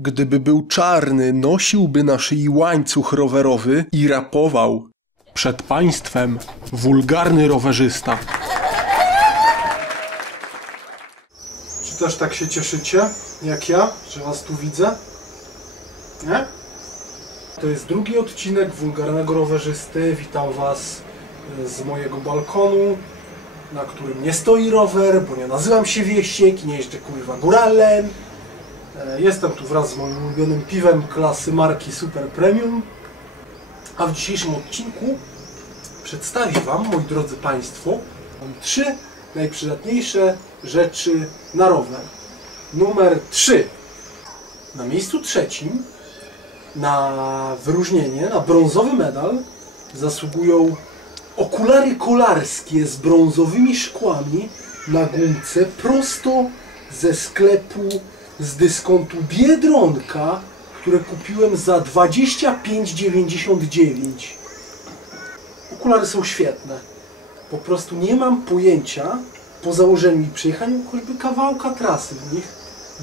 Gdyby był czarny, nosiłby na szyi łańcuch rowerowy i rapował. Przed państwem wulgarny rowerzysta. Czy też tak się cieszycie, jak ja, że was tu widzę? Nie? To jest drugi odcinek wulgarnego rowerzysty. Witam was z mojego balkonu, na którym nie stoi rower, bo nie nazywam się Wieściek i nie jeżdżę kurwa góralem. E, Jestem tu wraz z moim ulubionym piwem klasy marki Super Premium. A w dzisiejszym odcinku przedstawię Wam, moi drodzy Państwo, trzy najprzydatniejsze rzeczy na rower. Numer 3. Na miejscu trzecim na wyróżnienie, na brązowy medal zasługują okulary kolarskie z brązowymi szkłami na gumce prosto ze sklepu z dyskontu Biedronka, które kupiłem za 25,99. Okulary są świetne. Po prostu nie mam pojęcia, po założeniu i przejechaniu choćby kawałka trasy w nich,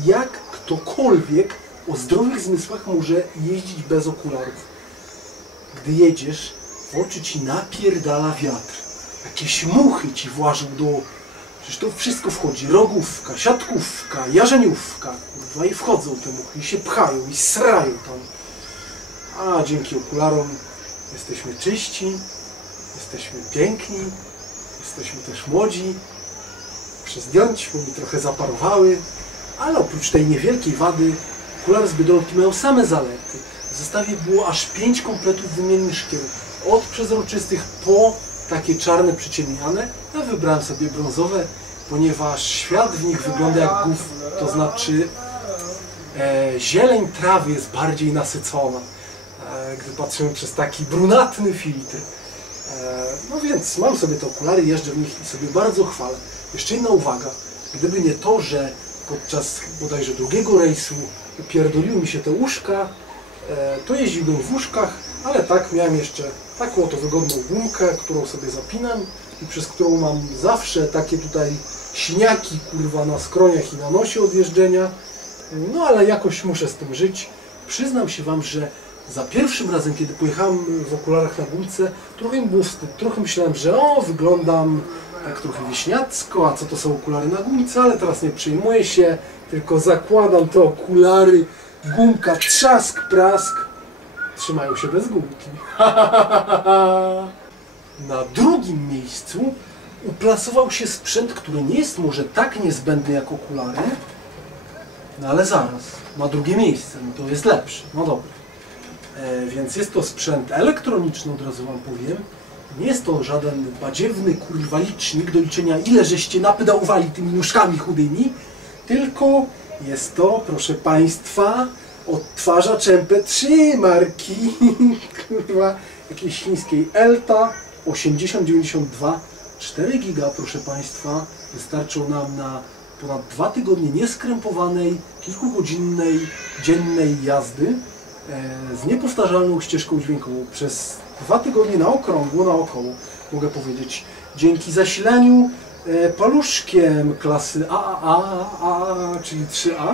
jak ktokolwiek o zdrowych zmysłach może jeździć bez okularów. Gdy jedziesz, w oczy ci napierdala wiatr. Jakieś muchy ci włażą do... Przecież to wszystko wchodzi. Rogówka, siatkówka, jarzeniówka. Kurwa, i wchodzą te muchy i się pchają i srają tam. A dzięki okularom jesteśmy czyści, jesteśmy piękni, jesteśmy też młodzi. Muszę zdjąć, bo mi trochę zaparowały. Ale oprócz tej niewielkiej wady, okulary z Biedronki mają same zalety. W zestawie było aż 5 kompletów wymiennych szkieł. Od przezroczystych po takie czarne przyciemniane. Ja wybrałem sobie brązowe, ponieważ świat w nich wygląda jak gów, to znaczy e, zieleń trawy jest bardziej nasycona, e, gdy patrzymy przez taki brunatny filtr. E, no więc mam sobie te okulary, jeżdżę w nich i sobie bardzo chwalę. Jeszcze jedna uwaga, gdyby nie to, że podczas bodajże drugiego rejsu upierdoliły mi się te łóżka, e, to jeździłbym w łóżkach, ale tak miałem jeszcze taką oto wygodną gumkę, którą sobie zapinam i przez którą mam zawsze takie tutaj siniaki kurwa na skroniach i na nosie od jeżdżenia. No ale jakoś muszę z tym żyć. Przyznam się Wam, że za pierwszym razem, kiedy pojechałem w okularach na gumce, trochę mi było wstyd. Trochę myślałem, że o, wyglądam tak trochę wieśniacko, a co to są okulary na gumce, ale teraz nie przejmuję się, tylko zakładam te okulary, gumka, trzask, prask, trzymają się bez gumki. Na drugim miejscu uplasował się sprzęt, który nie jest może tak niezbędny jak okulary, no ale zaraz, ma drugie miejsce, no to jest lepszy, no dobra. E, więc jest to sprzęt elektroniczny, od razu Wam powiem. Nie jest to żaden badziewny kurwa licznik do liczenia ile żeście napedałowali tymi nóżkami chudymi, tylko jest to, proszę Państwa, odtwarzacz MP3 marki kurwa jakiejś chińskiej Elta 8092 4 giga, proszę Państwa, wystarczą nam na ponad dwa tygodnie nieskrępowanej, kilkugodzinnej, dziennej jazdy e, z niepowtarzalną ścieżką dźwiękową przez dwa tygodnie na okrągło, naokoło, mogę powiedzieć, dzięki zasilaniu e, paluszkiem klasy AAA, czyli 3A.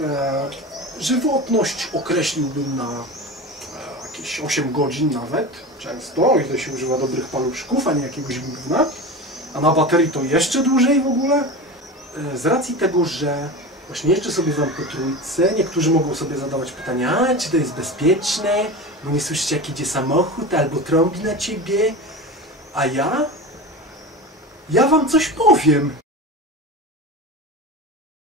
E, żywotność określiłbym na e, jakieś 8 godzin nawet, często, ile się używa dobrych paluszków, a nie jakiegoś gówna. A na baterii to jeszcze dłużej w ogóle. E, Z racji tego, że właśnie jeszcze sobie w MP3, niektórzy mogą sobie zadawać pytania, czy to jest bezpieczne, bo nie słyszycie jak idzie samochód albo trąbi na ciebie. A ja? Ja wam coś powiem.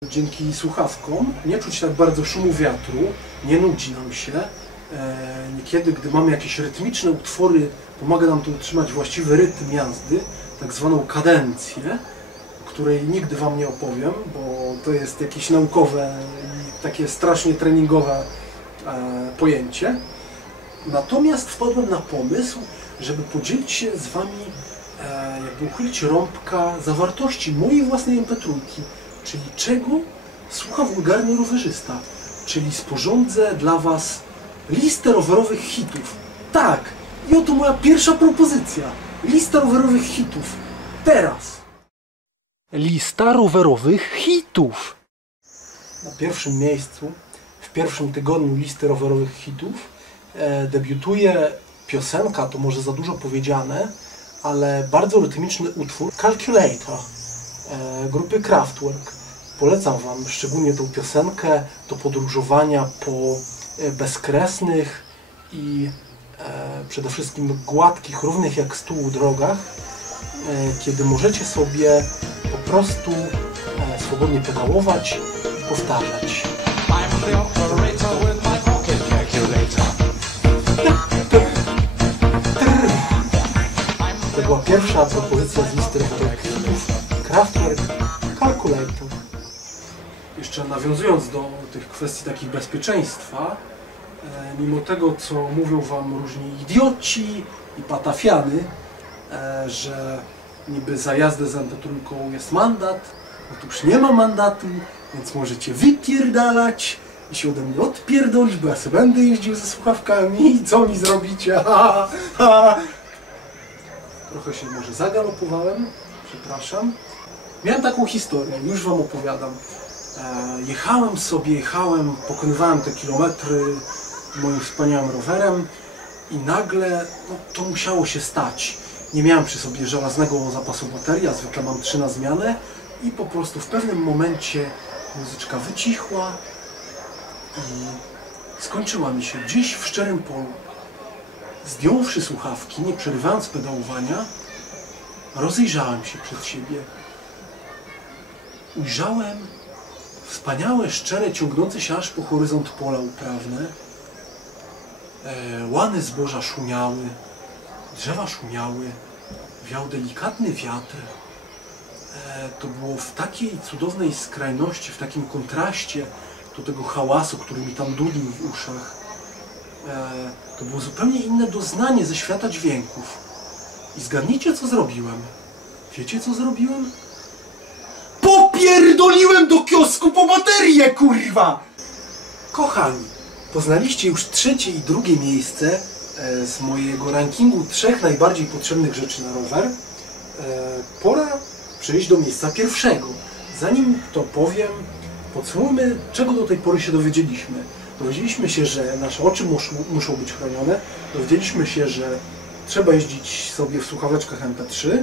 Dzięki słuchawkom nie czuć tak bardzo szumu wiatru, nie nudzi nam się. E, Niekiedy, gdy mamy jakieś rytmiczne utwory, pomaga nam to utrzymać właściwy rytm jazdy, tak zwaną kadencję, której nigdy Wam nie opowiem, bo to jest jakieś naukowe i takie strasznie treningowe e, pojęcie. Natomiast wpadłem na pomysł, żeby podzielić się z Wami, e, jakby uchylić rąbka zawartości mojej własnej mp czyli czego słucha wulgarny rowerzysta, czyli sporządzę dla Was listę rowerowych hitów. Tak, i oto moja pierwsza propozycja. Lista rowerowych hitów. Teraz. Lista rowerowych hitów. Na pierwszym miejscu w pierwszym tygodniu listy rowerowych hitów e, debiutuje piosenka, to może za dużo powiedziane, ale bardzo rytmiczny utwór Calculator grupy Kraftwerk. Polecam Wam szczególnie tą piosenkę do podróżowania po e, bezkresnych i e, przede wszystkim gładkich, równych jak stół drogach, e, kiedy możecie sobie po prostu e, swobodnie pedałować i powtarzać. To była pierwsza propozycja z Jeszcze nawiązując do tych kwestii takich bezpieczeństwa, e, mimo tego, co mówią Wam różni idioci i patafiany, e, że niby za jazdę z MP3 jest mandat, otóż nie ma mandatu, więc możecie wypierdalać i się ode mnie odpierdolić, bo ja sobie będę jeździł ze słuchawkami i co mi zrobicie? Trochę się może zagalopowałem, przepraszam. Miałem taką historię, już Wam opowiadam. E, jechałem sobie, jechałem, pokonywałem te kilometry moim wspaniałym rowerem i nagle no, to musiało się stać. Nie miałem przy sobie żelaznego zapasu baterii, a zwykle mam trzy na zmianę i po prostu w pewnym momencie muzyczka wycichła i skończyła mi się gdzieś w szczerym polu. Zdjąwszy słuchawki, nie przerywając pedałowania, rozejrzałem się przed siebie. Ujrzałem wspaniałe, szczere, ciągnące się aż po horyzont pola uprawne. E, łany zboża szumiały, drzewa szumiały, wiał delikatny wiatr. E, to było w takiej cudownej skrajności, w takim kontraście do tego hałasu, który mi tam dudnił w uszach. E, to było zupełnie inne doznanie ze świata dźwięków. I zgadnijcie, co zrobiłem. Wiecie, co zrobiłem? Popierdoliłem do kiosku po baterię, kurwa! Kochani, poznaliście już trzecie i drugie miejsce e, z mojego rankingu trzech najbardziej potrzebnych rzeczy na rower. E, Pora przejść do miejsca pierwszego. Zanim to powiem, podsumujmy, czego do tej pory się dowiedzieliśmy. Dowiedzieliśmy się, że nasze oczy muszą, muszą być chronione. Dowiedzieliśmy się, że trzeba jeździć sobie w słuchaweczkach MP3.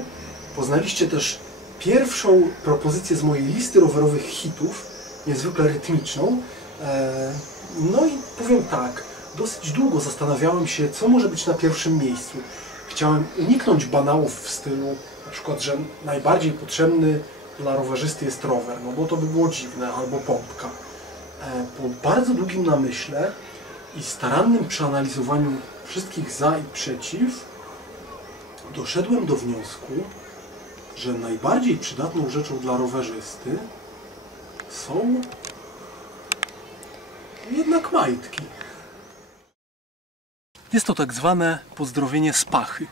Poznaliście też pierwszą propozycję z mojej listy rowerowych hitów, niezwykle rytmiczną. E, No i powiem tak, dosyć długo zastanawiałem się, co może być na pierwszym miejscu. Chciałem uniknąć banałów w stylu, na przykład, że najbardziej potrzebny dla rowerzysty jest rower, no bo to by było dziwne, albo pompka. E, Po bardzo długim namyśle i starannym przeanalizowaniu wszystkich za i przeciw, doszedłem do wniosku, że najbardziej przydatną rzeczą dla rowerzysty są jednak majtki. Jest to tak zwane pozdrowienie z pachy.